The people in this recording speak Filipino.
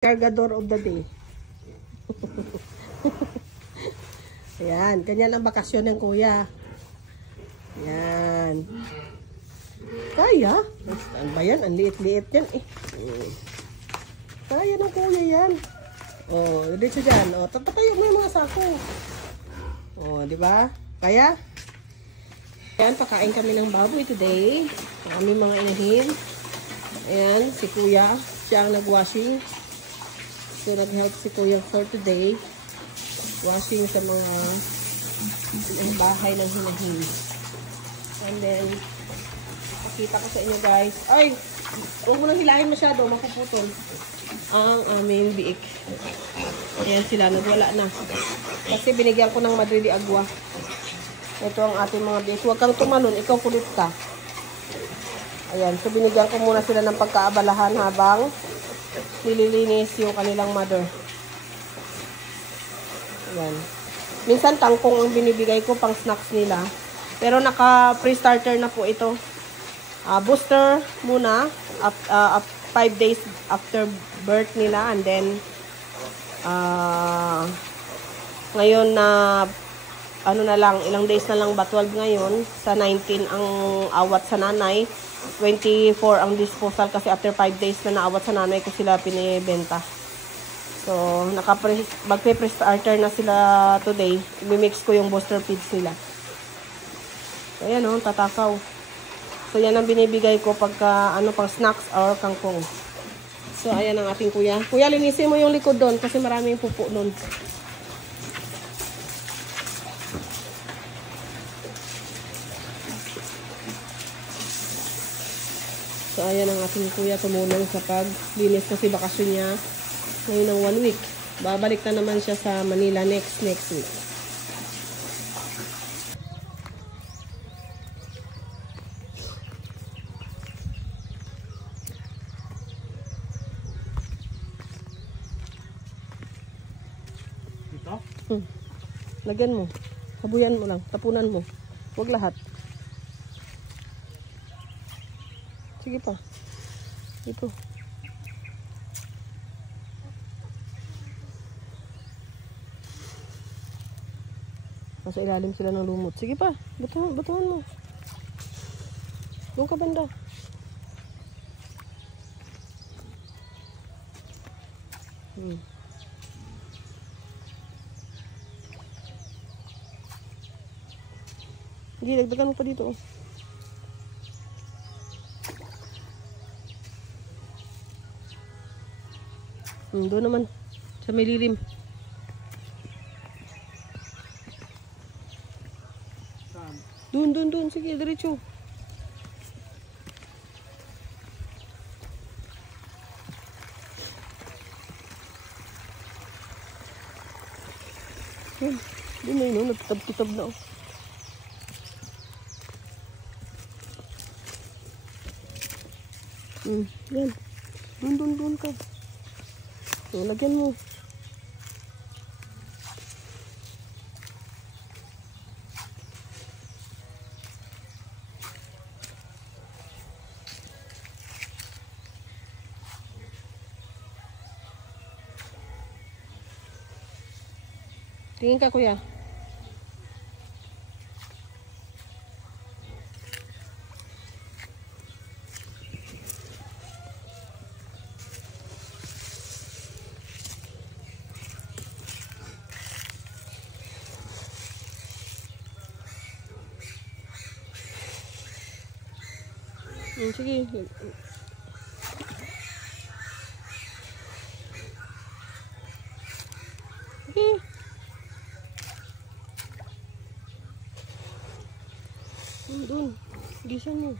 Cargador of the day. Ayan, ganyan ang bakasyon ng kuya. Ayan. Kaya? Ano ba yan? Ang liit-liit yan eh. Kaya ng kuya yan. Oh, dito dyan. Oh, tapatayo mo yung mga sako. Oh, di ba? Kaya? Ayan, pakain kami ng baboy today. Ang aming mga inahin. Ayan, si kuya. Siya ang nag-washing. So, nag-help si kuya for today. Washing sa mga bahay ng hinahin. And then, pakita ko sa inyo guys. Ay! Huwag mo nang hilahin masyado. Makuputol. Ang aming biik. Ayan sila. Nagwala na. Kasi binigyan ko ng Madrid de Agua. Ito ang ating mga biik. Huwag kang tumalon. Ikaw kulit ka. Ayan. So, binigyan ko muna sila ng pagkaabalahan habang nililinis yung kanilang mother. Ayan. Minsan tangkong ang binibigay ko pang snacks nila. Pero naka-pre-starter na po ito. Booster muna. 5 days after birth nila. And then, ngayon na, ano na lang, ilang days na lang ba? 12 ngayon. Sa 19 ang awat sa nanay. 24 ang disposal kasi after 5 days na naawat sa nanay ko sila pinibenta. So, magpe-pre-starter na sila today. I-mix ko yung booster feeds nila. So, ayan o, tatakaw. So, yan ang binibigay ko pagka, pang snacks or kangkong. So, ayan ang ating kuya. Kuya, linisin mo yung likod doon kasi maraming pupo doon. So, ayan ang ating kuya tumulong sa paglinis kasi bakasyon niya ngayon ng 1 week. Babalik na naman siya sa Manila next week. Ito? Lagyan mo. Habuyan mo lang. Tapunan mo. Huwag lahat. Sige pa. Ito. Nasa ilalim sila ng lumot. Sige pa. Batuhan mo. Doon ka banda. Hindi, dagdagan mo pa dito. Doon naman. Sa may lilim. Doon. Sige, diretso. Doon na yun, nagkitab-kitab na. Yan. Doon ka. So, lagyan mo. Tingin ka, kuya. Sige. Okay. Doon. Gisan mo.